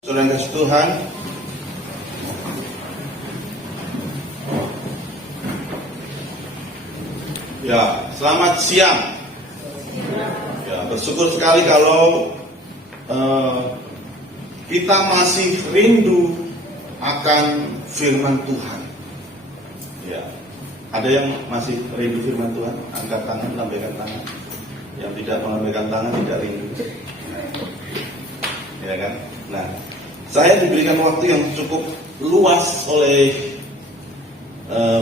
Saudara yang kasih Tuhan, ya selamat siang. Ya, bersyukur sekali kalau kita masih rindu akan firman Tuhan. Ya, ada yang masih rindu firman Tuhan? Angkat tangan, lambaikan tangan. Yang tidak melambaikan tangan tidak rindu. Ya kan? Nah, saya diberikan waktu yang cukup luas oleh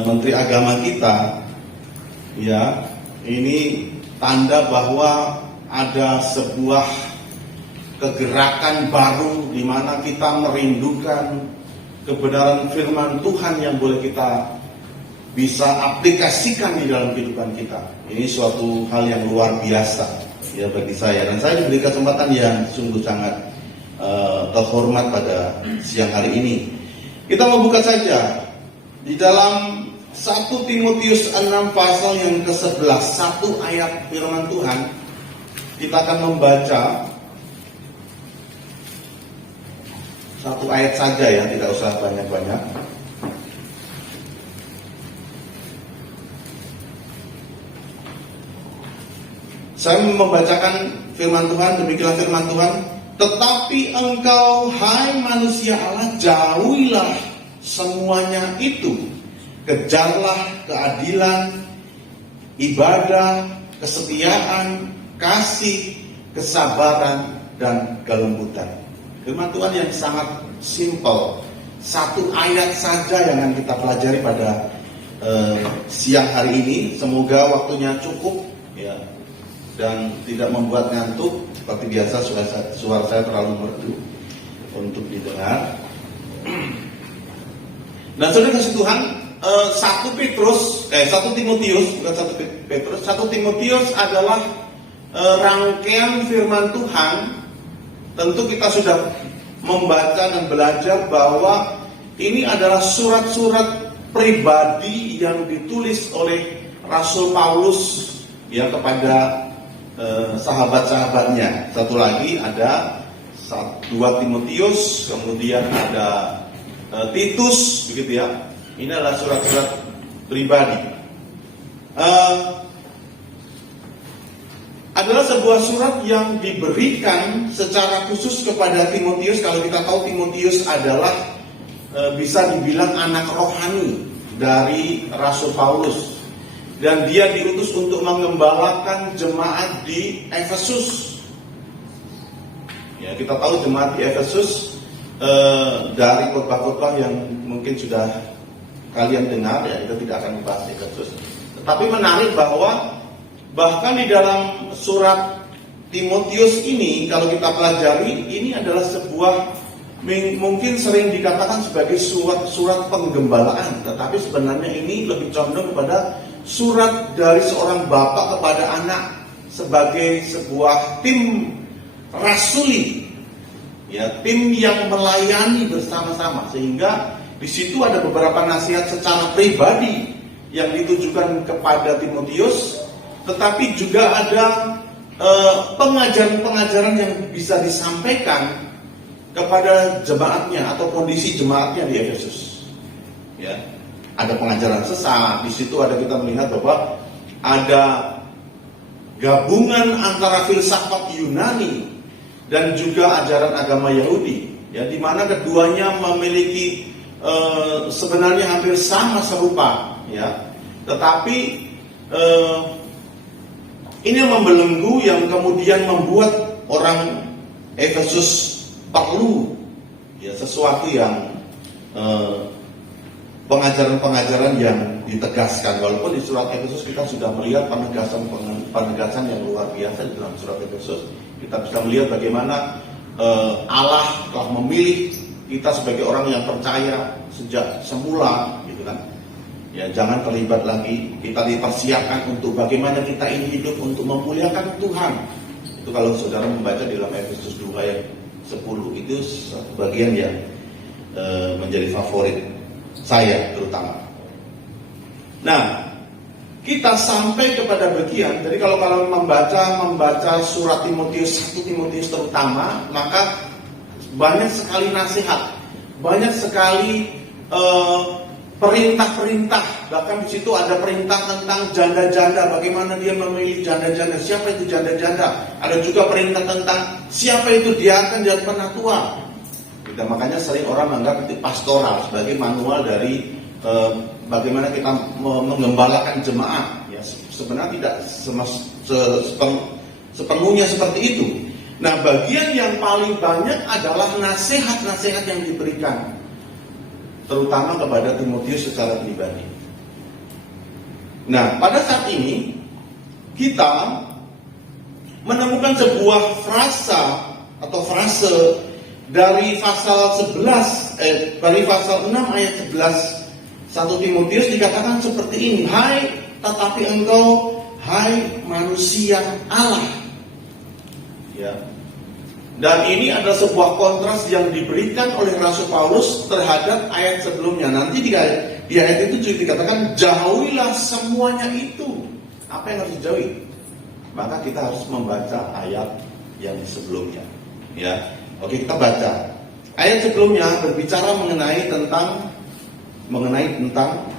Menteri Agama kita. Ya, ini tanda bahwa ada sebuah kegerakan baru di mana kita merindukan kebenaran firman Tuhan yang boleh kita bisa aplikasikan di dalam kehidupan kita. Ini suatu hal yang luar biasa ya bagi saya, dan saya diberi kesempatan yang sungguh sangat terhormat pada siang hari ini. Kita mau buka saja di dalam 1 Timotius 6 pasal yang ke-11, satu ayat firman Tuhan. Kita akan membaca satu ayat saja ya, tidak usah banyak-banyak. Saya membacakan firman Tuhan, demikianlah firman Tuhan. Tetapi engkau, hai manusia Allah, jauhilah semuanya itu. Kejarlah keadilan, ibadah, kesetiaan, kasih, kesabaran, dan kelembutan. Firman Tuhan yang sangat simpel. Satu ayat saja yang akan kita pelajari pada siang hari ini. Semoga waktunya cukup ya, dan tidak membuat ngantuk. Seperti biasa suara saya terlalu merdu untuk didengar. Dan saudara kasih Tuhan, 1 Timotius adalah rangkaian firman Tuhan. Tentu kita sudah membaca dan belajar bahwa ini adalah surat-surat pribadi yang ditulis oleh Rasul Paulus ya kepada sahabat-sahabatnya. Satu lagi ada 2 Timotius, kemudian ada Titus, begitu ya. Ini adalah surat-surat pribadi. Adalah sebuah surat yang diberikan secara khusus kepada Timotius. Kalau kita tahu Timotius adalah bisa dibilang anak rohani dari Rasul Paulus. Dan dia diutus untuk mengembalakan jemaat di Efesus. Ya, kita tahu jemaat di Efesus dari khotbah-khotbah yang mungkin sudah kalian dengar ya, kita tidak akan membahas Efesus. Tetapi menarik bahwa bahkan di dalam surat Timotius ini, kalau kita pelajari, ini adalah sebuah mungkin sering dikatakan sebagai surat penggembalaan, tetapi sebenarnya ini lebih condong kepada surat dari seorang bapak kepada anak sebagai sebuah tim rasuli, ya, tim yang melayani bersama-sama, sehingga di situ ada beberapa nasihat secara pribadi yang ditujukan kepada Timotius, tetapi juga ada pengajaran-pengajaran yang bisa disampaikan kepada jemaatnya atau kondisi jemaatnya di Efesus. Ya. Ada pengajaran sesat, di situ ada kita melihat bahwa ada gabungan antara filsafat Yunani dan juga ajaran agama Yahudi, ya, di mana keduanya memiliki sebenarnya hampir sama serupa, ya, tetapi ini yang membelenggu, yang kemudian membuat orang Efesus perlu ya sesuatu yang pengajaran-pengajaran yang ditegaskan. Walaupun di surat Efesus kita sudah melihat penegasan yang luar biasa di dalam surat Efesus. Kita bisa melihat bagaimana Allah telah memilih kita sebagai orang yang percaya sejak semula, gitu kan. Ya, jangan terlibat lagi. Kita dipersiapkan untuk bagaimana kita ini hidup untuk memuliakan Tuhan. Itu kalau saudara membaca di dalam Efesus 2 ayat 10, itu satu bagian yang menjadi favorit saya terutama. Nah, kita sampai kepada bagian, jadi kalau membaca surat Timotius, 1 Timotius terutama, maka banyak sekali nasihat, banyak sekali perintah-perintah. Bahkan di situ ada perintah tentang janda-janda, bagaimana dia memilih janda-janda, siapa itu janda-janda. Ada juga perintah tentang siapa itu diakan dan penatua. Makanya sering orang menganggap itu pastoral sebagai manual dari bagaimana kita mengembalakan jemaat. Ya, sebenarnya tidak sepenuhnya seperti itu. Nah, bagian yang paling banyak adalah nasihat-nasihat yang diberikan, terutama kepada Timotius secara pribadi. Nah, pada saat ini kita menemukan sebuah frase dari pasal 6 ayat 11 1 Timotius dikatakan seperti ini, tetapi engkau, hai manusia Allah. Ya. Dan ini adalah sebuah kontras yang diberikan oleh Rasul Paulus terhadap ayat sebelumnya. Nanti di ayat itu juga dikatakan, jauhilah semuanya itu. Apa yang harus dijauhi? Maka kita harus membaca ayat yang sebelumnya. Ya, oke, kita baca. Ayat sebelumnya berbicara mengenai tentang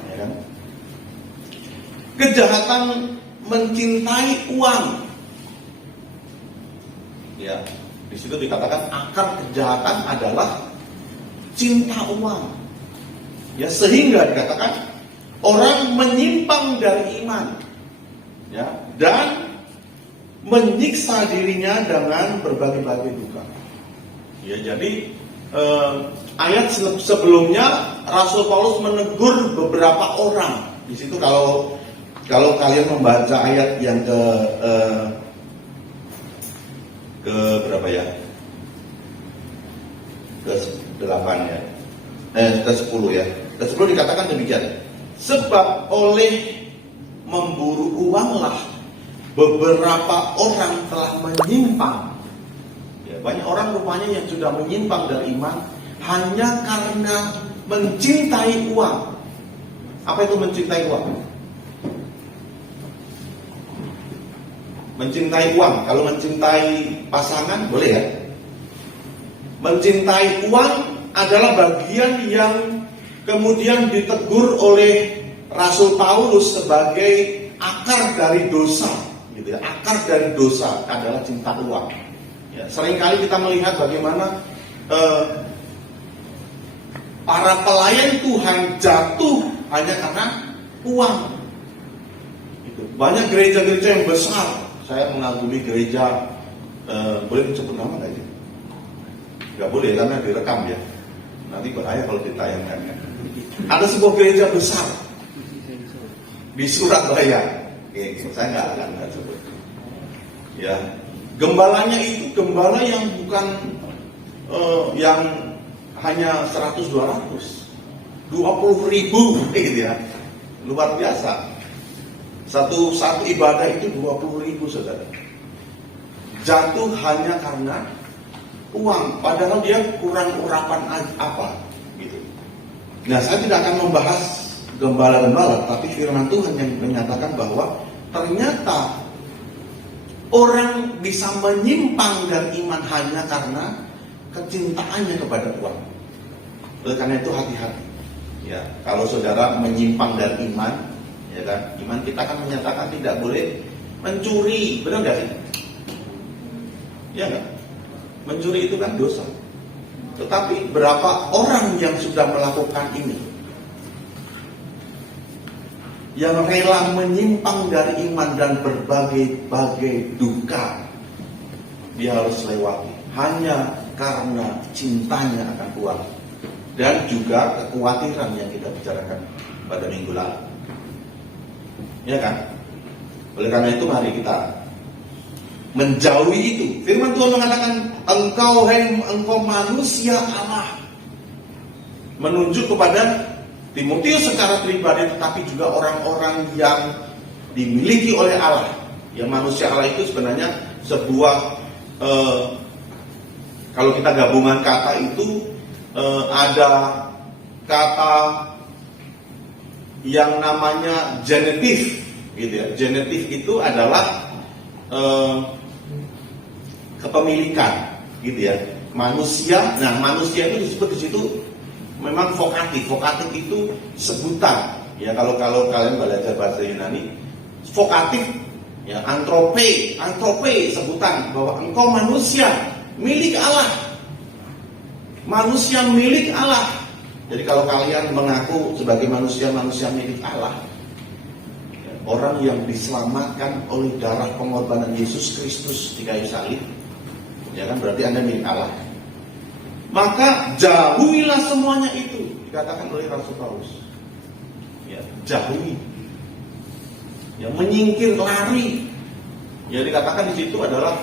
ya kan, kejahatan mencintai uang. Ya, di situ dikatakan akar kejahatan adalah cinta uang. Ya, sehingga dikatakan orang menyimpang dari iman. Ya, dan menyiksa dirinya dengan berbagai-bagai duka. Ya, jadi ayat sebelumnya Rasul Paulus menegur beberapa orang. Di situ kalau kalian membaca ayat yang ke berapa ya? Ke 8 ya. Ke 10 ya. Ke 10 dikatakan demikian. Sebab oleh memburu uanglah beberapa orang telah menyimpang. Ya, banyak orang rupanya yang sudah menyimpang dari iman hanya karena mencintai uang. Apa itu mencintai uang? Mencintai uang. Kalau mencintai pasangan boleh ya. Mencintai uang adalah bagian yang kemudian ditegur oleh Rasul Paulus sebagai akar dari dosa. Gitu ya. Akar dari dosa adalah cinta uang. Ya, seringkali kita melihat bagaimana para pelayan Tuhan jatuh hanya karena uang. Itu. Banyak gereja-gereja yang besar. Saya mengagumi gereja, boleh disebut nama nggak sih? Nggak boleh karena direkam ya. Nanti bahaya kalau ditayangkan. Ada sebuah gereja besar di Surabaya. Saya nggak akan sebut. Ya, gembalanya itu gembala yang bukan yang hanya 100-200, 20.000 gitu ya, luar biasa. Satu ibadah itu 20.000 saudara. Jatuh hanya karena uang, padahal dia kurang urapan apa gitu. Nah, saya tidak akan membahas gembala-gembala, tapi firman Tuhan yang menyatakan bahwa ternyata orang bisa menyimpang dari iman hanya karena kecintaannya kepada uang. Oleh karena itu hati-hati. Ya, kalau saudara menyimpang dari iman, ya kan, iman kita kan menyatakan tidak boleh mencuri, benar nggak sih? Ya nggak? Mencuri itu kan dosa. Tetapi berapa orang yang sudah melakukan ini, yang rela menyimpang dari iman dan berbagai-bagai duka dia harus lewati hanya karena cintanya akan uang dan juga kekhawatiran yang kita bicarakan pada minggu lalu. Ya kan? Oleh karena itu mari kita menjauhi itu. Firman Tuhan mengatakan engkau manusia Allah, menunjuk kepada Timotius secara pribadi, tetapi juga orang-orang yang dimiliki oleh Allah. Yang manusia Allah itu sebenarnya sebuah kalau kita gabungan kata itu ada kata yang namanya genetif, gitu ya. Genetif itu adalah kepemilikan, gitu ya. manusia. Nah, manusia itu disebut di situ memang vokatif. Vokatif itu sebutan. Ya, kalau kalian belajar bahasa Yunani, vokatif ya, antrope sebutan bahwa engkau manusia milik Allah. Manusia milik Allah. Jadi kalau kalian mengaku sebagai manusia milik Allah, orang yang diselamatkan oleh darah pengorbanan Yesus Kristus di kayu salib, ya kan, berarti Anda milik Allah. Maka jauhilah semuanya itu, dikatakan oleh Rasul Paulus. Ya, jauhi. Ya, menyingkir, lari. Ya, dikatakan di situ adalah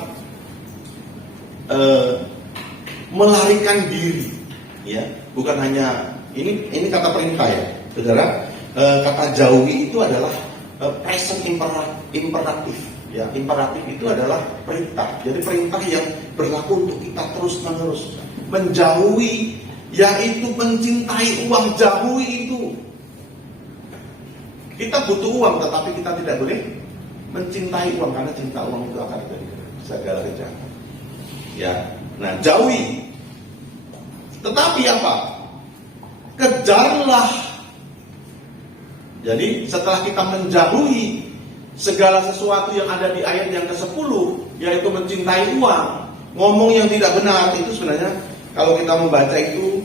melarikan diri. Ya, bukan hanya ini kata perintah ya, saudara. Kata jauhi itu adalah present imperatif. Ya, imperatif itu adalah perintah. Jadi perintah yang berlaku untuk kita terus menerus. Menjauhi, yaitu mencintai uang. Jauhi itu. Kita butuh uang, tetapi kita tidak boleh mencintai uang, karena cinta uang itu akan dari segala kejahatan. Ya, nah jauhi. Tetapi apa? Kejarlah. Jadi setelah kita menjauhi segala sesuatu yang ada di ayat yang ke-10, yaitu mencintai uang, ngomong yang tidak benar, itu sebenarnya kalau kita membaca itu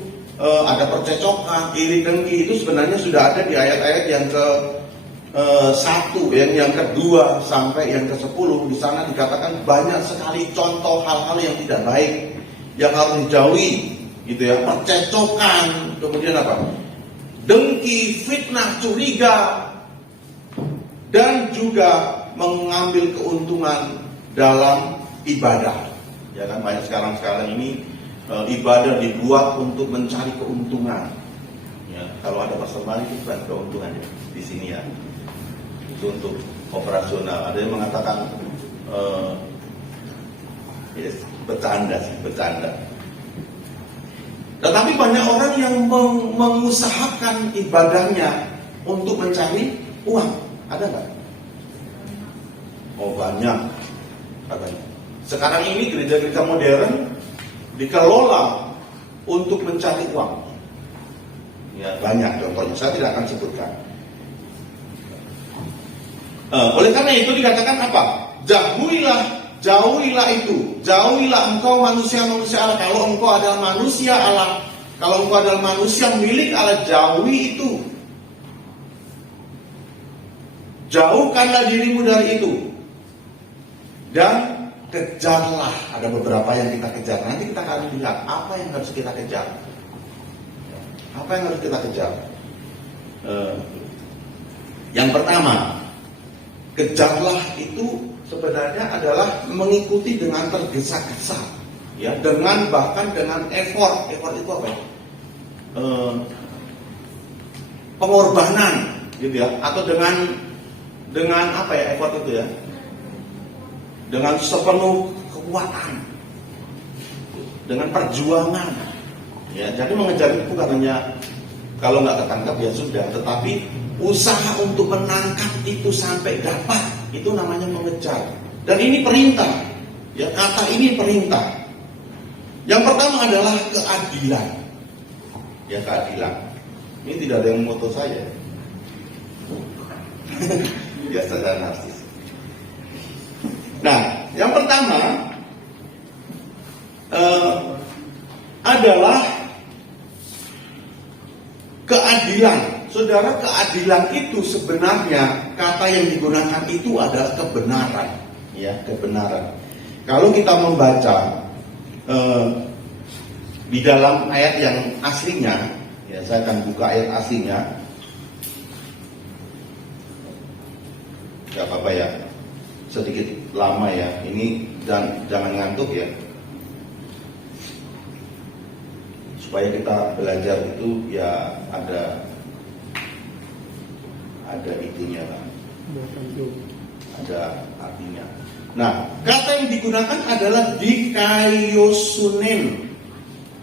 ada percecokan, iri dengki, itu sebenarnya sudah ada di ayat-ayat yang ke-1, yang kedua sampai yang ke-10. Di sana dikatakan banyak sekali contoh hal-hal yang tidak baik yang harus dijauhi, gitu ya. Percecokan, kemudian apa? Dengki, fitnah, curiga, dan juga mengambil keuntungan dalam ibadah. Ya kan, banyak sekarang ini ibadah dibuat untuk mencari keuntungan. Ya, kalau ada persembahan itu bukan keuntungan ya, di sini ya. Itu untuk operasional. Ada yang mengatakan bercanda. Tetapi banyak orang yang mengusahakan ibadahnya untuk mencari uang. Ada nggak? Oh, banyak katanya. Sekarang ini gereja-gereja modern dikelola untuk mencari uang. Ya, banyak contohnya. Saya tidak akan sebutkan. Oleh karena itu dikatakan apa? Jauhilah itu. Jauhilah engkau manusia-manusia Allah. Kalau engkau adalah manusia Allah, kalau engkau adalah manusia milik Allah, jauhi itu. Jauhkanlah dirimu dari itu. Dan kejarlah. Ada beberapa yang kita kejar. Nanti kita akan lihat apa yang harus kita kejar. Apa yang harus kita kejar? Yang pertama, kejarlah itu sebenarnya adalah mengikuti dengan tergesa-gesa, ya, bahkan dengan effort itu apa ya? Pengorbanan, gitu ya, atau dengan apa ya effort itu ya? Dengan sepenuh kekuatan, dengan perjuangan, ya. Jadi mengejar itu bukan hanya kalau nggak ketangkap ya sudah, tetapi usaha untuk menangkap itu sampai dapat. Itu namanya mengejar. Dan ini perintah. Ya, kata ini perintah. Yang pertama adalah keadilan. Ya, keadilan. Ini tidak ada yang moto saya. Biasa dan narsis. Nah, yang pertama adalah keadilan. Saudara, keadilan itu sebenarnya kata yang digunakan itu adalah kebenaran, ya, kebenaran. Kalau kita membaca di dalam ayat yang aslinya, ya, saya akan buka ayat aslinya. Gak apa-apa ya, sedikit lama ya. Ini dan jangan ngantuk ya. Supaya kita belajar itu ya ada itunya kan, ada artinya. Nah, kata yang digunakan adalah dikaiosunen,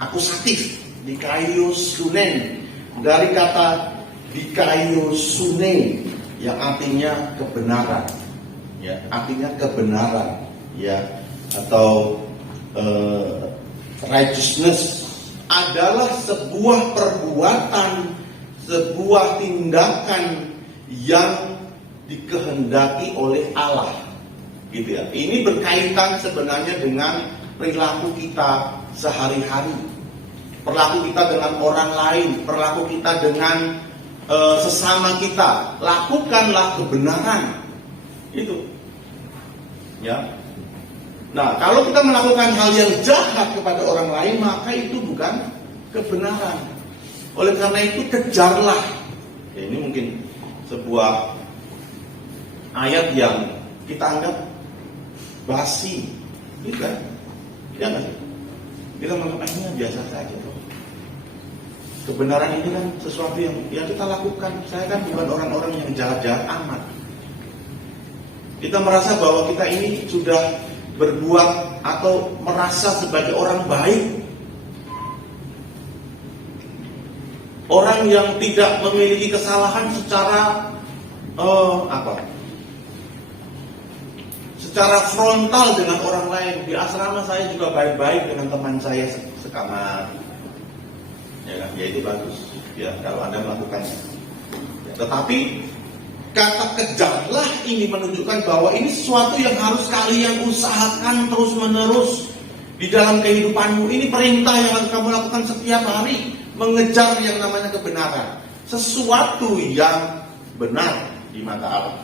akusatif, dikaiosunen, dari kata dikaiosunen yang artinya kebenaran, ya, artinya kebenaran, ya, atau righteousness adalah sebuah perbuatan, sebuah tindakan yang dikehendaki oleh Allah, gitu ya. Ini berkaitan sebenarnya dengan perilaku kita sehari-hari, perilaku kita dengan orang lain, perilaku kita dengan sesama kita. Lakukanlah kebenaran, itu, ya. Nah, kalau kita melakukan hal yang jahat kepada orang lain, maka itu bukan kebenaran. Oleh karena itu, kejarlah. Ya, ini mungkin sebuah ayat yang kita anggap basi, gitu kan? Ya kan? Kita menganggap ini biasa saja. Kebenaran ini kan sesuatu yang kita lakukan. Saya kan bukan orang-orang yang jahat-jahat amat. Kita merasa bahwa kita ini sudah berbuat atau merasa sebagai orang baik, orang yang tidak memiliki kesalahan secara secara frontal dengan orang lain. Di asrama saya juga baik-baik dengan teman saya sekamar, ya, ya itu bagus ya kalau Anda melakukannya. Ya, tetapi kata kejarlah ini menunjukkan bahwa ini sesuatu yang harus kalian usahakan terus-menerus di dalam kehidupanmu. Ini perintah yang harus kamu lakukan setiap hari, mengejar yang namanya kebenaran, sesuatu yang benar di mata Allah.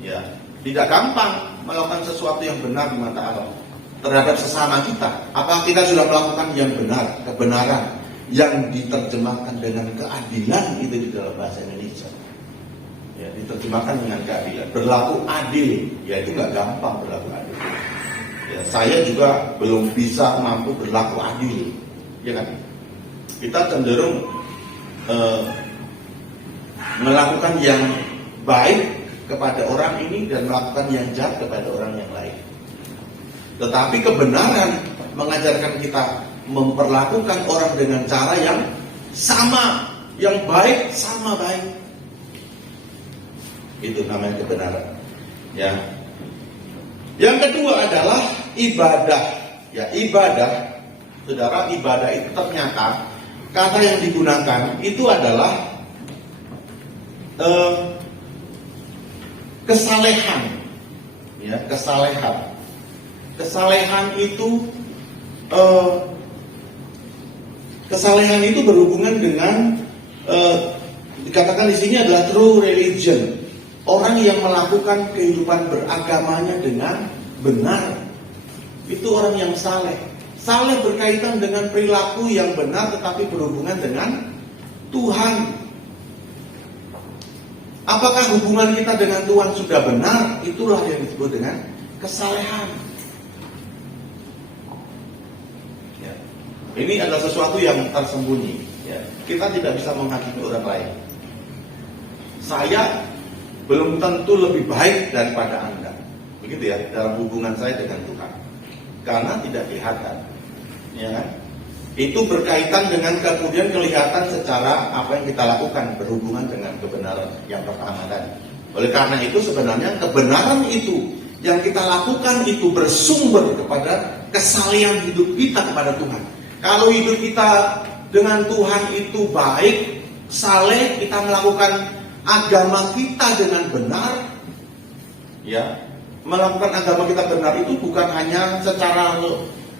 Ya, tidak gampang melakukan sesuatu yang benar di mata Allah terhadap sesama kita. Apakah kita sudah melakukan yang benar, kebenaran yang diterjemahkan dengan keadilan itu di dalam bahasa Indonesia? Ya, diterjemahkan dengan keadilan, berlaku adil. Ya, itu nggak gampang berlaku adil. Ya, saya juga belum bisa mampu berlaku adil, ya kan? Kita cenderung melakukan yang baik kepada orang ini dan melakukan yang jahat kepada orang yang lain. Tetapi kebenaran mengajarkan kita memperlakukan orang dengan cara yang sama, yang baik sama baik. Itu namanya kebenaran. Ya. Yang kedua adalah ibadah. Ya, ibadah. Saudara, ibadah itu ternyata kata yang digunakan itu adalah kesalehan. Ya, kesalehan. Kesalehan itu berhubungan dengan dikatakan di sini adalah true religion. Orang yang melakukan kehidupan beragamanya dengan benar, itu orang yang saleh. Saleh berkaitan dengan perilaku yang benar tetapi berhubungan dengan Tuhan. Apakah hubungan kita dengan Tuhan sudah benar? Itulah yang disebut dengan kesalehan. Ya. Ini adalah sesuatu yang tersembunyi. Ya. Kita tidak bisa menghakimi orang lain. Saya belum tentu lebih baik daripada Anda, begitu ya, dalam hubungan saya dengan Tuhan, karena tidak kelihatan, ya kan? Itu berkaitan dengan kemudian kelihatan secara apa yang kita lakukan berhubungan dengan kebenaran yang pertama tadi. Oleh karena itu sebenarnya kebenaran itu yang kita lakukan itu bersumber kepada kesalehan hidup kita kepada Tuhan. Kalau hidup kita dengan Tuhan itu baik, saleh, kita melakukan agama kita dengan benar, ya, melakukan agama kita benar itu bukan hanya secara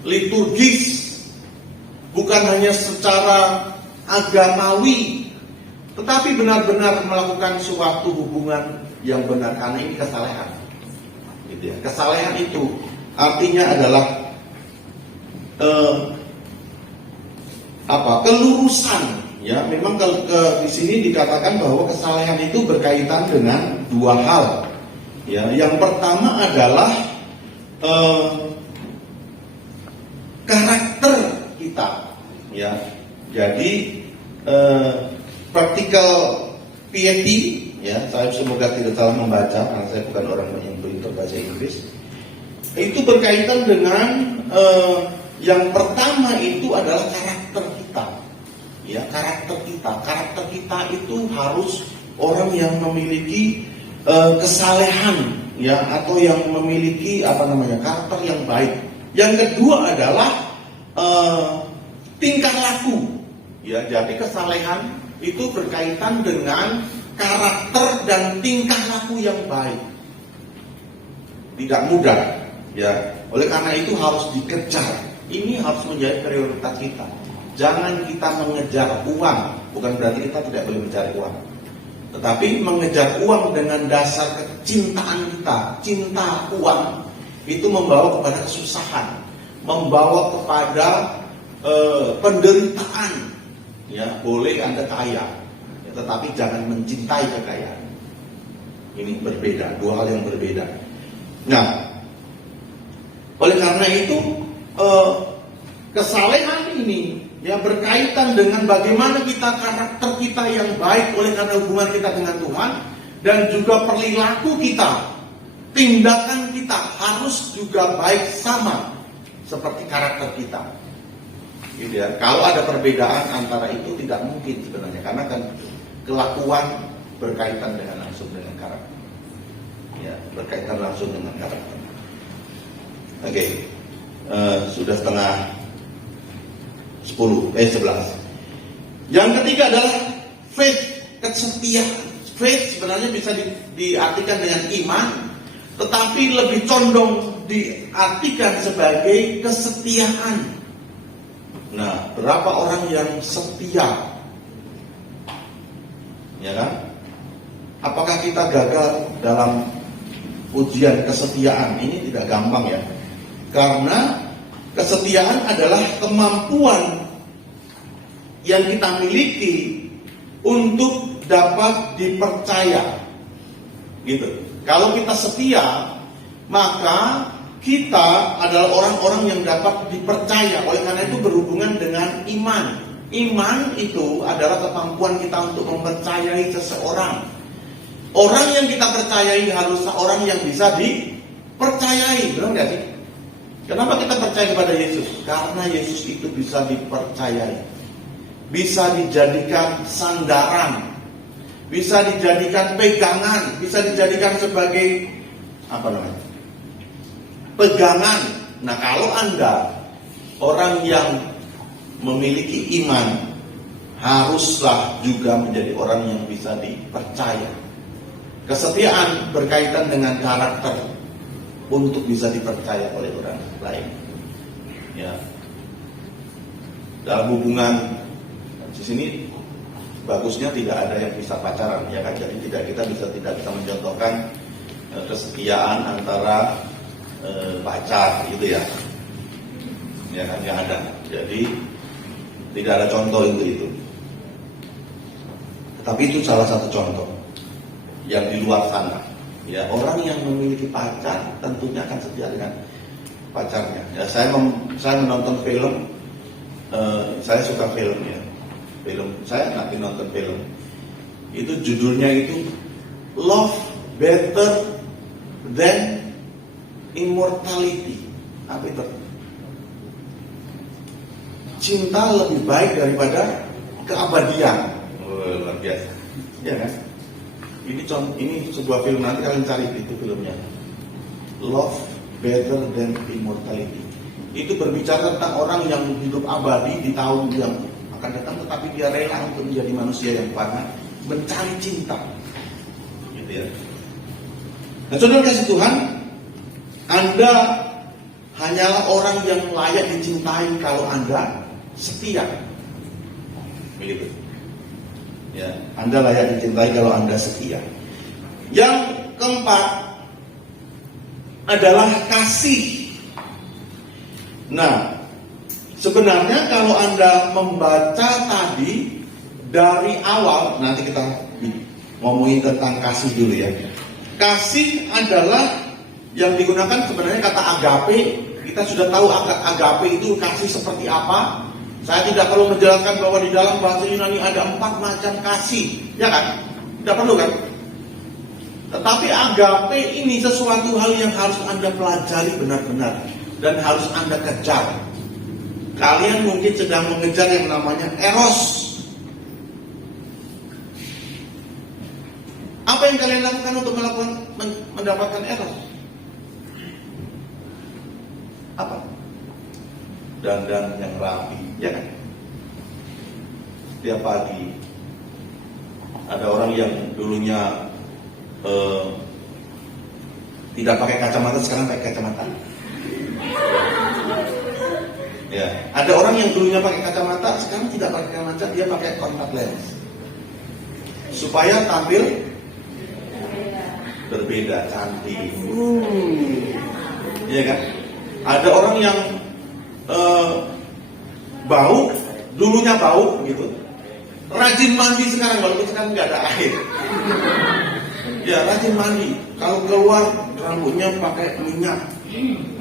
liturgis, bukan hanya secara agamawi, tetapi benar-benar melakukan suatu hubungan yang benar, karena ini kesalehan, gitu ya. Kesalehan itu artinya adalah kelurusan. Ya, memang di sini dikatakan bahwa kesalehan itu berkaitan dengan dua hal. Ya, yang pertama adalah karakter kita. Ya, jadi practical piety. Ya, saya semoga tidak salah membaca karena saya bukan orang yang pintar bahasa Inggris. Itu berkaitan dengan yang pertama itu adalah karakter kita. Ya, karakter kita itu harus orang yang memiliki kesalehan, ya, atau yang memiliki karakter yang baik. Yang kedua adalah tingkah laku. Ya, jadi kesalehan itu berkaitan dengan karakter dan tingkah laku yang baik. Tidak mudah, ya. Oleh karena itu harus dikejar. Ini harus menjadi prioritas kita. Jangan kita mengejar uang, bukan berarti kita tidak boleh mencari uang. Tetapi mengejar uang dengan dasar kecintaan kita, cinta uang, itu membawa kepada kesusahan, membawa kepada penderitaan. Ya, boleh Anda kaya, ya, tetapi jangan mencintai kekayaan. Ini berbeda, dua hal yang berbeda. Nah, oleh karena itu kesalehan ini ya berkaitan dengan bagaimana kita karakter kita yang baik oleh karena hubungan kita dengan Tuhan, dan juga perilaku kita, tindakan kita harus juga baik sama seperti karakter kita. Gitu ya. Kalau ada perbedaan antara itu tidak mungkin sebenarnya, karena kan kelakuan berkaitan dengan langsung dengan karakter. Ya, berkaitan langsung dengan karakter. Oke. Sudah setengah 11. Yang ketiga adalah faith, kesetiaan. Faith sebenarnya bisa diartikan dengan iman, tetapi lebih condong diartikan sebagai kesetiaan. Nah, berapa orang yang setia? Ya kan? Apakah kita gagal dalam ujian kesetiaan? Ini tidak gampang ya. Karena kesetiaan adalah kemampuan yang kita miliki untuk dapat dipercaya. Gitu. Kalau kita setia, maka kita adalah orang-orang yang dapat dipercaya. Oleh karena itu berhubungan dengan iman. Iman itu adalah kemampuan kita untuk mempercayai seseorang. Orang yang kita percayai harus orang yang bisa dipercayai. Benar nggak sih? Kenapa kita percaya kepada Yesus? Karena Yesus itu bisa dipercayai, bisa dijadikan sandaran, bisa dijadikan pegangan, bisa dijadikan sebagai pegangan. Nah, kalau Anda orang yang memiliki iman, haruslah juga menjadi orang yang bisa dipercaya. Kesetiaan berkaitan dengan karakter untuk bisa dipercaya oleh orang lain. Ya. Dalam hubungan di sini bagusnya tidak ada yang bisa pacaran, ya kan? Jadi kita tidak bisa mencontohkan kesetiaan antara pacar gitu ya. Ya kan, nggak ada. Jadi tidak ada contoh itu. Tapi itu salah satu contoh yang di luar sana. Ya, orang yang memiliki pacar tentunya akan setia dengan pacarnya. Ya, saya menonton film, saya suka film ya. Film, saya nggak nonton film. Itu judulnya itu Love Better Than Immortality. Apa itu? Cinta lebih baik daripada keabadian. Luar biasa. Ya kan? Ini sebuah film, nanti kalian cari itu filmnya. Love Better Than Immortality. Itu berbicara tentang orang yang hidup abadi di tahun yang akan datang, tetapi dia rela untuk menjadi manusia yang fana, mencari cinta. Gitu ya. Nah, saudara kasih Tuhan, Anda hanyalah orang yang layak dicintai kalau Anda setia. Begitu. Ya, Anda layak dicintai kalau Anda setia. Yang keempat adalah kasih. Nah, sebenarnya kalau Anda membaca tadi dari awal, nanti kita ngomongin tentang kasih dulu ya. Kasih adalah yang digunakan sebenarnya kata agape. Kita sudah tahu agape itu kasih seperti apa. Saya tidak perlu menjelaskan bahwa di dalam bahasa Yunani ada 4 macam kasih, ya kan? Tidak perlu kan? Tetapi agape ini sesuatu hal yang harus Anda pelajari benar-benar dan harus Anda kejar. Kalian mungkin sedang mengejar yang namanya eros. Apa yang kalian lakukan untuk mendapatkan eros? Apa? dandan yang rapi, ya kan? Setiap pagi ada orang yang dulunya tidak pakai kacamata, sekarang pakai kacamata. Ya, ada orang yang dulunya pakai kacamata, sekarang tidak pakai kacamata, dia pakai contact lens supaya tampil berbeda, cantik. Iya kan? Ada orang yang bau, dulunya bau gitu, rajin mandi sekarang, walaupun sekarang nggak ada air. Ya, rajin mandi. Kalau keluar rambutnya pakai minyak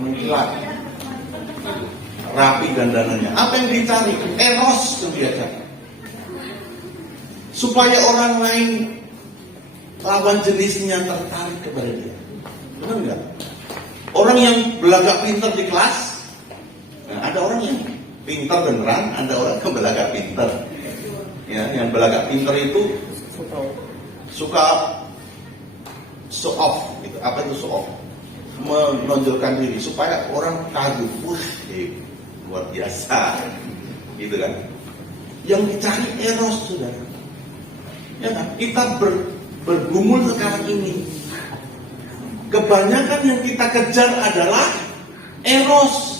mengkilat, rapi dandanannya. Apa yang dicari? Eros yang dia cari. Supaya orang lain lawan jenisnya tertarik kepada dia. Benar nggak? Orang yang belagak pintar di kelas, nah, ada orang yang pintar beneran, ada orang yang belagak pintar. Ya, yang belagak pintar itu suka show off, gitu. Apa itu show off? Menonjolkan diri supaya orang kagum, luar biasa, gitu kan? Yang dicari eros, saudara. Ya kan? Kita bergumul sekarang ini. Kebanyakan yang kita kejar adalah eros.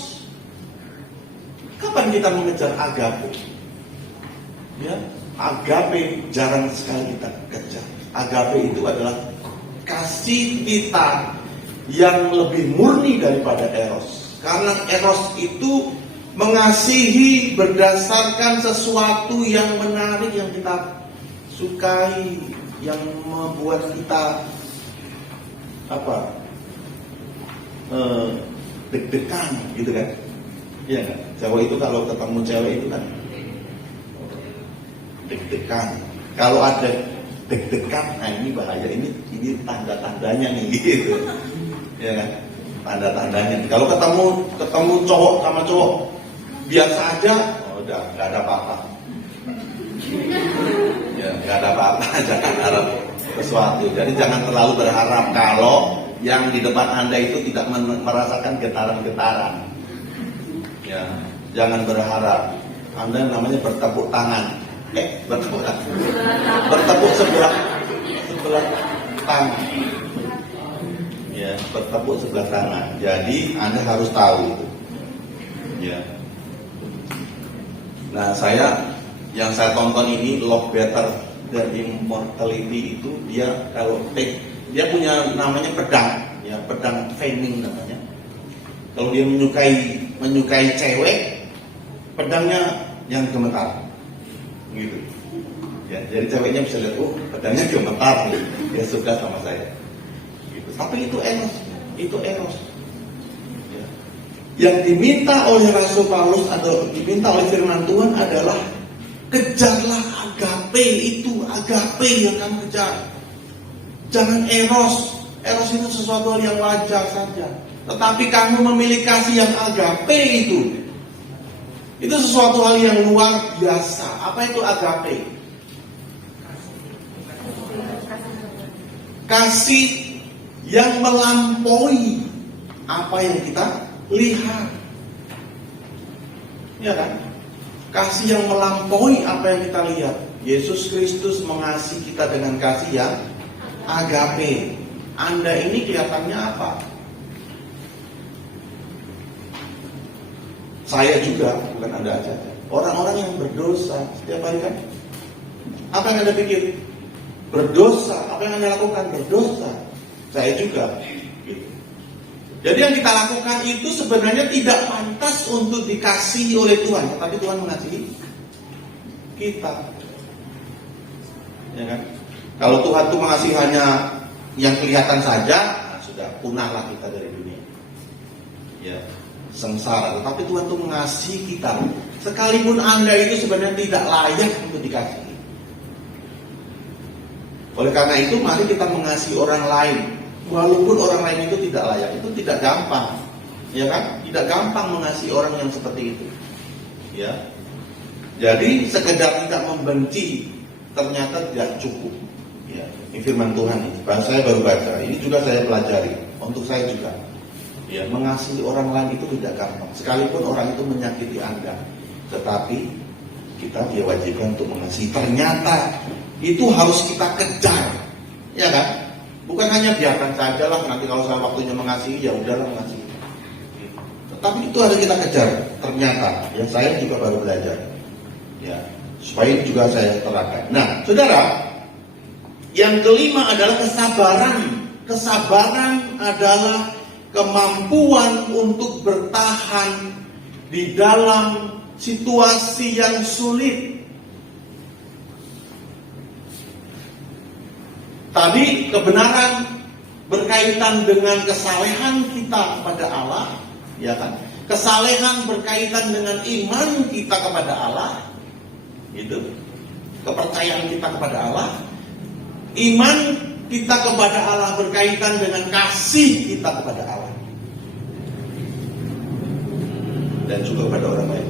Kapan kita mengejar agape? Ya, agape jarang sekali kita kejar. Agape itu adalah kasih kita yang lebih murni daripada eros. Karena eros itu mengasihi berdasarkan sesuatu yang menarik, yang kita sukai, yang membuat kita deg-degan, gitu kan? Iya kan? Cewek itu kalau ketemu cewek itu kan deg-degan. Kalau ada deg-degan, nah ini bahaya, ini tanda-tandanya nih, gitu. Ya kan? Tanda-tandanya. Kalau ketemu cowok sama cowok biasa aja, udah nggak ada apa-apa. Ya, nggak ada apa-apa, jangan harap sesuatu. Jadi jangan terlalu berharap kalau yang di depan Anda itu tidak merasakan getaran-getaran. Ya, jangan berharap. Anda namanya bertepuk tangan. Bertepuk sebelah tangan. Ya, bertepuk sebelah tangan. Jadi Anda harus tahu itu. Ya. Nah, yang saya tonton ini Love Better dan Immortality itu dia punya namanya pedang, ya, pedang framing namanya. Kalau dia menyukai cewek, pedangnya yang gemetar, gitu. Ya, jadi ceweknya bisa lihat, pedangnya gemetar nih, dia suka sama saya. Gitu. Tapi itu eros. Ya. Yang diminta oleh Rasul Paulus atau diminta oleh Firman Tuhan adalah kejarlah agape, itu agape yang kamu kejar. Jangan eros. Eros itu sesuatu yang wajar saja. Tetapi kamu memiliki kasih yang agape itu sesuatu hal yang luar biasa. Apa itu agape? Kasih yang melampaui apa yang kita lihat. Ya kan? Kasih yang melampaui apa yang kita lihat. Yesus Kristus mengasihi kita dengan kasih yang agape. Anda ini kelihatannya apa? Saya juga, bukan Anda aja. Orang-orang yang berdosa setiap hari kan? Apa yang Anda pikir? Berdosa. Apa yang Anda lakukan? Berdosa. Saya juga. Jadi yang kita lakukan itu sebenarnya tidak pantas untuk dikasihi oleh Tuhan, tetapi Tuhan mengasihi kita. Ya kan? Kalau Tuhan itu mengasihi hanya yang kelihatan saja, nah sudah punahlah kita dari dunia. Ya, sengsara. Tetapi Tuhan itu mengasihi kita, sekalipun Anda itu sebenarnya tidak layak untuk dikasihi. Oleh karena itu, mari kita mengasihi orang lain. Walaupun orang lain itu tidak layak, itu tidak gampang, ya kan? Tidak gampang mengasihi orang yang seperti itu, ya. Jadi sekedar tidak membenci ternyata tidak cukup, ya. Ini firman Tuhan ini. Saya baru baca, ini juga saya pelajari untuk saya juga, Ya, mengasihi orang lain itu tidak gampang. Sekalipun orang itu menyakiti Anda, tetapi kita diwajibkan untuk mengasihi. Ternyata itu harus kita kejar, ya kan? Bukan hanya biarkan saja lah, nanti kalau saya waktunya mengasihi, ya udahlah mengasihi. Tetapi itu harus kita kejar. Ternyata, ya saya juga baru belajar. Ya, supaya juga saya terapkan. Nah, saudara, yang kelima adalah kesabaran. Kesabaran adalah kemampuan untuk bertahan di dalam situasi yang sulit. Tadi kebenaran berkaitan dengan kesalehan kita kepada Allah, ya kan? Kesalehan berkaitan dengan iman kita kepada Allah, gitu. Kepercayaan kita kepada Allah. Iman kita kepada Allah berkaitan dengan kasih kita kepada Allah dan juga kepada orang lain.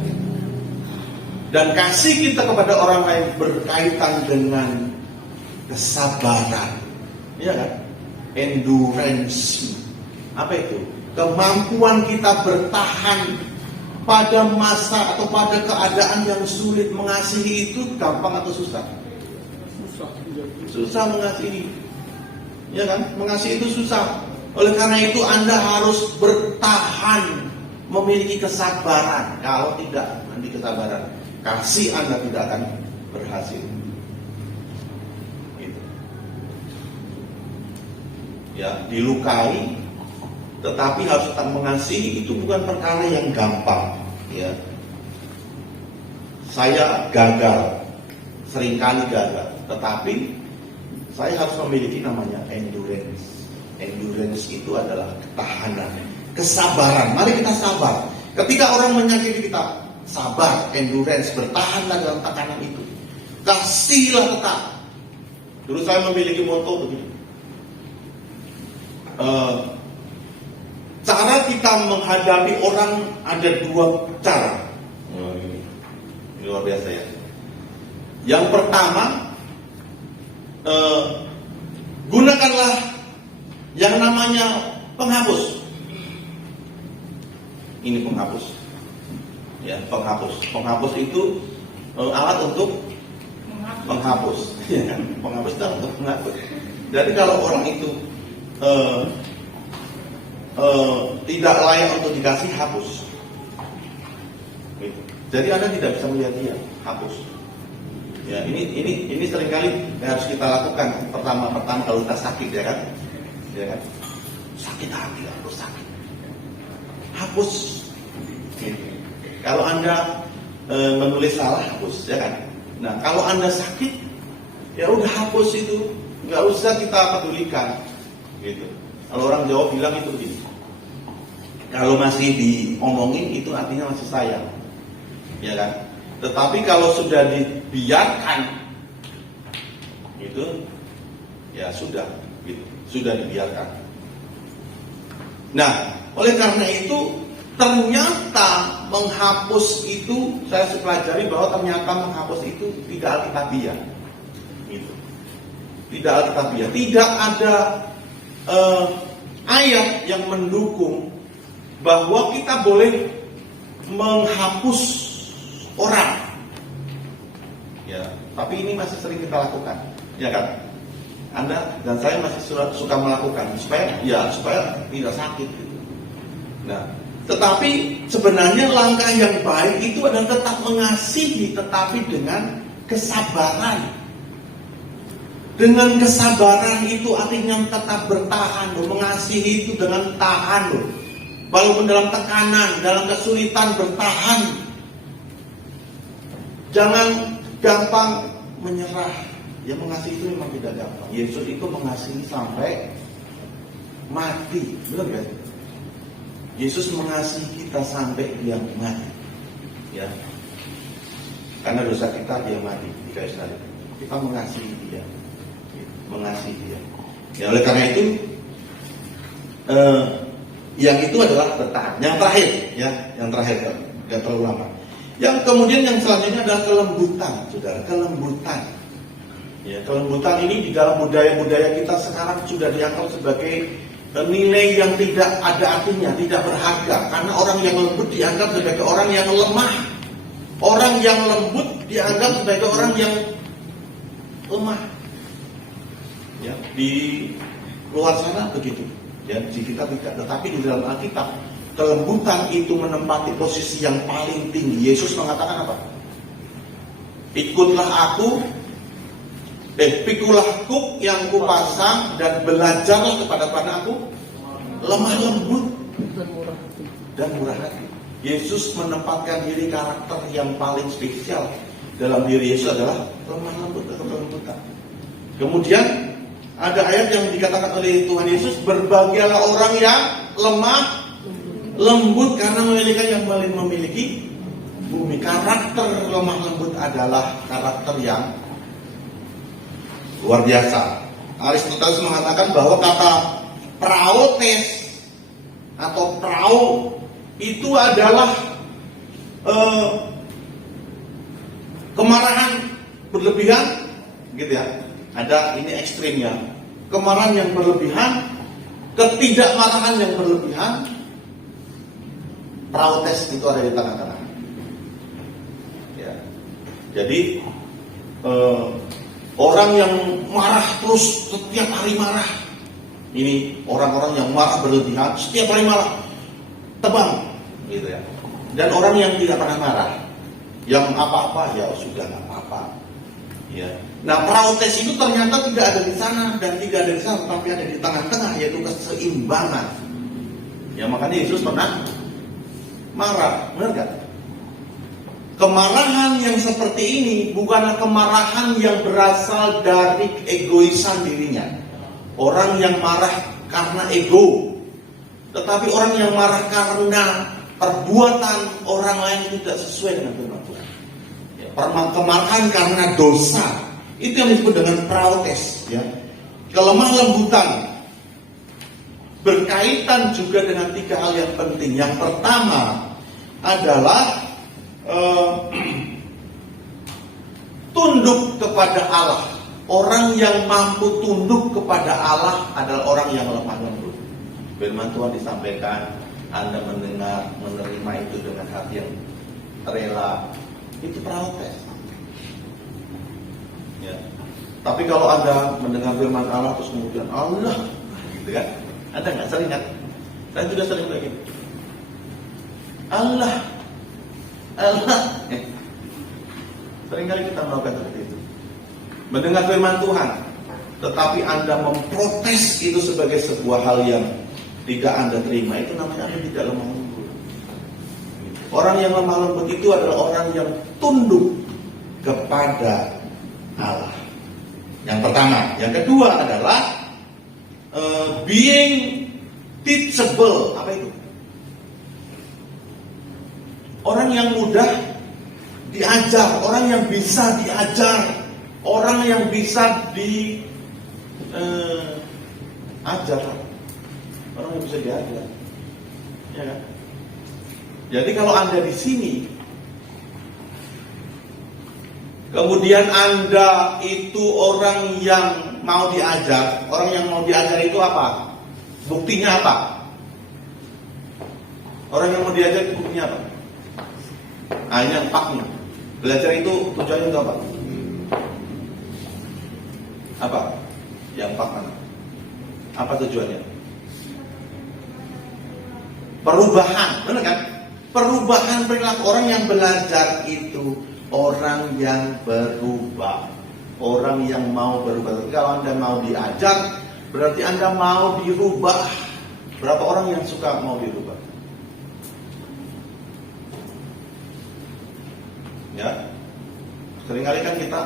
Dan kasih kita kepada orang lain berkaitan dengan kesabaran, ya kan? Endurance. Apa itu? Kemampuan kita bertahan pada masa atau pada keadaan yang sulit. Mengasihi itu gampang atau susah? Susah mengasihi. Ya kan? Mengasihi itu susah. Oleh karena itu Anda harus bertahan, memiliki kesabaran. Kalau tidak, nanti kesabaran, kasih Anda tidak akan berhasil. Gitu. Ya, dilukai, tetapi harus tetap mengasihi, itu bukan perkara yang gampang. Ya, saya gagal, seringkali gagal, tetapi saya harus memiliki namanya endurance. Endurance itu adalah ketahanan, kesabaran. Mari kita sabar. Ketika orang menyakiti kita, sabar, endurance, bertahanlah dalam tekanan itu. Kasihlah tetap. Dulu saya memiliki moto begini. Cara kita menghadapi orang ada dua cara. Ini luar biasa ya. Yang pertama, gunakanlah yang namanya penghapus. Ini penghapus. Ya, penghapus. Penghapus itu alat untuk menghapus. Penghapus itu untuk menghapus. Jadi kalau orang itu tidak layak untuk dikasih, hapus. Gitu. Jadi Anda tidak bisa melihat dia, hapus. Ya, ini seringkali harus kita lakukan. Pertama kalau kita sakit, ya kan? Ya kan? Sakit hati, harus sakit. Hapus. Gitu. Kalau Anda menulis salah, hapus, ya kan? Nah, kalau Anda sakit, ya udah hapus itu, nggak usah kita pedulikan. Gitu. Kalau orang Jawa bilang itu begini. Kalau masih diomongin itu artinya masih sayang. Ya kan? Tetapi kalau sudah dibiarkan, itu ya sudah, gitu, sudah dibiarkan. Nah, oleh karena itu ternyata menghapus itu, saya pelajari bahwa ternyata menghapus itu tidak alkitabiah, gitu. Tidak alkitabiah, tidak ada ayat yang mendukung bahwa kita boleh menghapus orang, ya. Tapi ini masih sering kita lakukan, ya kan? Anda dan saya masih suka melakukan supaya tidak sakit. Gitu. Nah, tetapi sebenarnya langkah yang baik itu adalah tetap mengasihi, tetapi dengan kesabaran. Dengan kesabaran itu artinya tetap bertahan, mengasihi itu dengan tahan, walaupun dalam tekanan, dalam kesulitan bertahan. Jangan gampang menyerah. Ya, mengasihi itu memang tidak gampang. Yesus itu mengasihi sampai mati, benar kan? Yesus mengasihi kita sampai dia mati. Ya. Karena dosa kita dia mati di kayu salib. Kita mengasihi dia. Mengasihi dia. Ya, oleh karena itu yang itu adalah bertahan. Yang terakhir, ya, yang terakhir, tidak terlalu lama. Yang kemudian yang selanjutnya adalah kelembutan, saudara, kelembutan. Ya, kelembutan ini di dalam budaya-budaya kita sekarang sudah dianggap sebagai nilai yang tidak ada artinya, tidak berharga. Karena orang yang lembut dianggap sebagai orang yang lemah. Orang yang lembut dianggap sebagai orang yang lemah. Ya, di luar sana begitu. Ya, di kita tidak. Tetapi di dalam Alkitab, kelembutan itu menempati posisi yang paling tinggi. Yesus mengatakan apa? Ikutlah aku, pikulah kuk yang kupasang dan belajarlah kepada aku lemah lembut dan murah hati. Yesus menempatkan diri karakter yang paling spesial dalam diri Yesus adalah lemah lembut atau kelembutan. Kemudian ada ayat yang dikatakan oleh Tuhan Yesus, berbahagialah orang yang lemah lembut karena memiliki bumi. Karakter lemah lembut adalah karakter yang luar biasa. Aristoteles mengatakan bahwa kata praotes atau prao itu adalah kemarahan berlebihan, gitu ya. Ada ini ekstrimnya, kemarahan yang berlebihan, ketidakmarahan yang berlebihan. Praotes itu ada di tengah-tengah. Ya. Jadi orang yang marah terus setiap hari marah, ini orang-orang yang marah berlebihan setiap hari marah, tebang, gitu ya. Dan orang yang tidak pernah marah, yang apa-apa ya sudah nggak apa-apa. Ya. Nah, praotes itu ternyata tidak ada di sana dan tidak ada di sana, tapi ada di tengah-tengah, yaitu keseimbangan. Ya, makanya Yesus pernah marah, benar kan? Kemarahan yang seperti ini bukanlah kemarahan yang berasal dari egoisan dirinya. Orang yang marah karena ego, tetapi orang yang marah karena perbuatan orang lain tidak sesuai dengan firman Tuhan. Kemarahan karena dosa, itu yang disebut dengan praotes. Ya. Kelemah lembutan berkaitan juga dengan 3 hal yang penting. Yang pertama adalah tunduk kepada Allah. Orang yang mampu tunduk kepada Allah adalah orang yang lemah lembut. Firman Tuhan disampaikan, Anda mendengar, menerima itu dengan hati yang rela. Itu praotes. Ya. Tapi kalau Anda mendengar firman Allah terus kemudian Allah, gitu kan? Ada nggak sering kan? Saya juga sering begitu. Allah. Seringkali kita melakukan seperti itu. Mendengar firman Tuhan, tetapi Anda memprotes itu sebagai sebuah hal yang tidak Anda terima, itu namanya Anda tidak lemah lembut. Orang yang lemah lembut itu adalah orang yang tunduk kepada Allah. Yang pertama. Yang kedua adalah being teachable. Apa itu? Orang yang mudah diajar, orang yang bisa diajar, orang yang bisa diajar, orang yang bisa diajar, ya kan? Jadi kalau Anda di sini, kemudian Anda itu orang yang mau diajar, orang yang mau diajar itu apa? Buktinya apa? Orang yang mau diajar itu buktinya apa? Ini yang paknya. Belajar itu tujuannya untuk apa? Apa? Yang pak mana? Apa tujuannya? Perubahan, benar kan? Perubahan perilaku. Orang yang belajar itu orang yang berubah, orang yang mau berubah. Kalau Anda mau diajar, berarti Anda mau dirubah. Berapa orang yang suka mau dirubah? Ya, seringkali kan kita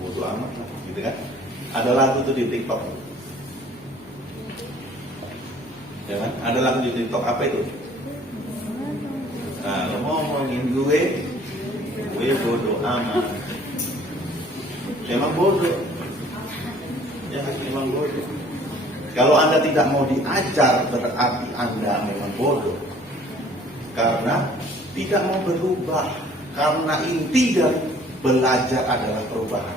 bodo amat lah, gitu kan? Ada lagu tuh di TikTok, ya kan? Ada lagu di TikTok apa itu? Nah, lo ngomongin gue bodo amat. Memang bodoh, ya memang bodoh. Kalau Anda tidak mau diajar, berarti Anda memang bodoh, karena tidak mau berubah. Karena inti dari belajar adalah perubahan,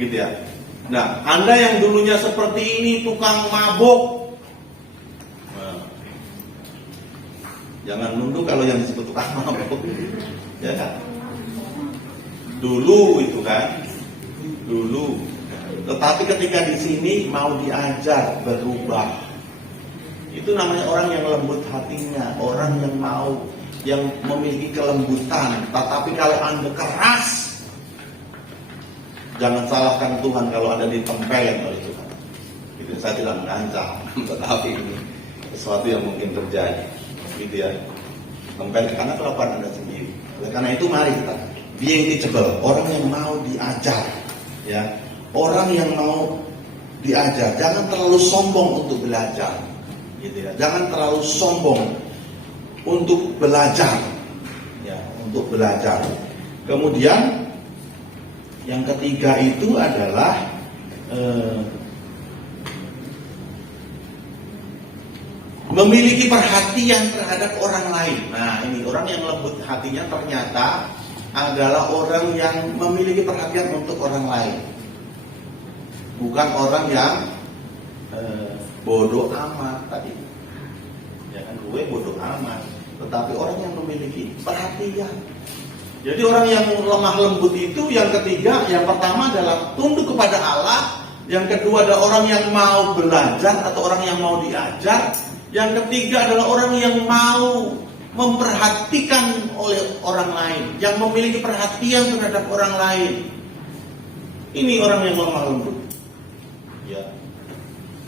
gitu ya. Nah, Anda yang dulunya seperti ini, tukang mabuk, Jangan nunduk kalau yang disebut tukang mabuk. Ya kan? Dulu itu kan, dulu. Tetapi ketika di sini mau diajar berubah, itu namanya orang yang lembut hatinya, orang yang mau, yang memiliki kelembutan. Tetapi kalau Anda keras, jangan salahkan Tuhan kalau Anda ditempelin oleh Tuhan. Gitu, saya tidak mengancam, tetapi ini sesuatu yang mungkin terjadi. Gitu ya, tempelin karena kelakuan Anda sendiri. Oleh karena itu mari kita being teachable, orang yang mau diajar, ya, orang yang mau diajar. Jangan terlalu sombong untuk belajar, gitu ya. Jangan terlalu sombong untuk belajar, ya, untuk belajar. Kemudian yang ketiga itu adalah memiliki perhatian terhadap orang lain. Nah, ini orang yang lembut hatinya ternyata adalah orang yang memiliki perhatian untuk orang lain. Bukan orang yang bodoh amat tadi. Ya kan, gue bodoh amat. Tetapi orang yang memiliki perhatian. Jadi orang yang lemah lembut itu yang ketiga, yang pertama adalah tunduk kepada Allah. Yang kedua adalah orang yang mau belajar atau orang yang mau diajar. Yang ketiga adalah orang yang mau memperhatikan oleh orang lain, yang memiliki perhatian terhadap orang lain. Ini orang yang lemah lembut. Ya,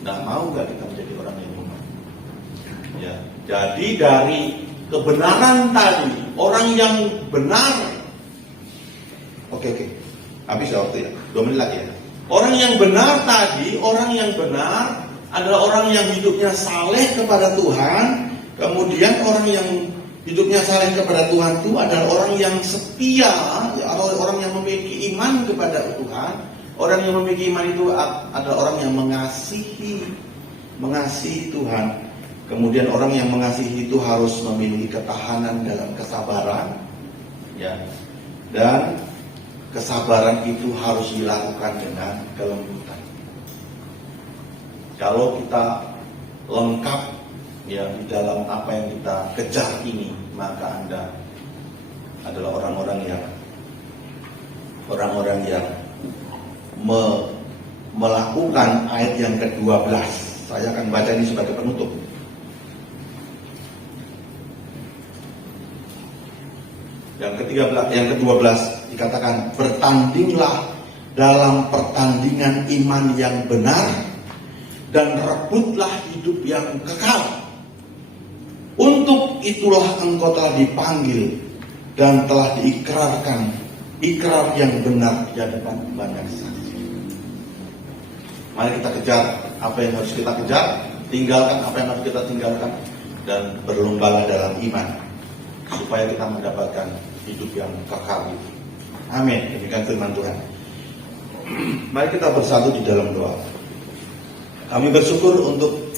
nah mau nggak kita menjadi orang yang lemah? Ya, jadi dari kebenaran tadi, orang yang benar. Oke, habis ya waktu ya, 2 menit lagi ya. Orang yang benar tadi, orang yang benar adalah orang yang hidupnya saleh kepada Tuhan. Kemudian orang yang hidupnya saleh kepada Tuhan itu adalah orang yang setia, atau orang yang memiliki iman kepada Tuhan. Orang yang memiliki iman itu adalah orang yang mengasihi Tuhan. Kemudian orang yang mengasihi itu harus memiliki ketahanan dalam kesabaran, ya. Dan kesabaran itu harus dilakukan dengan kelembutan. Kalau kita lengkap, ya, di dalam apa yang kita kejar ini, maka Anda adalah orang-orang yang melakukan ayat yang ke-12. Saya akan baca ini sebagai penutup. Yang ke-12 dikatakan, bertandinglah dalam pertandingan iman yang benar dan rebutlah hidup yang kekal. Untuk itulah engkau telah dipanggil dan telah diikrarkan ikrar yang benar di hadapan banyak saksi. Mari kita kejar apa yang harus kita kejar, tinggalkan apa yang harus kita tinggalkan, dan berlombalah dalam iman supaya kita mendapatkan hidup yang kekal itu. Amin. Demikian firman Tuhan. Mari kita bersatu di dalam doa. Kami bersyukur untuk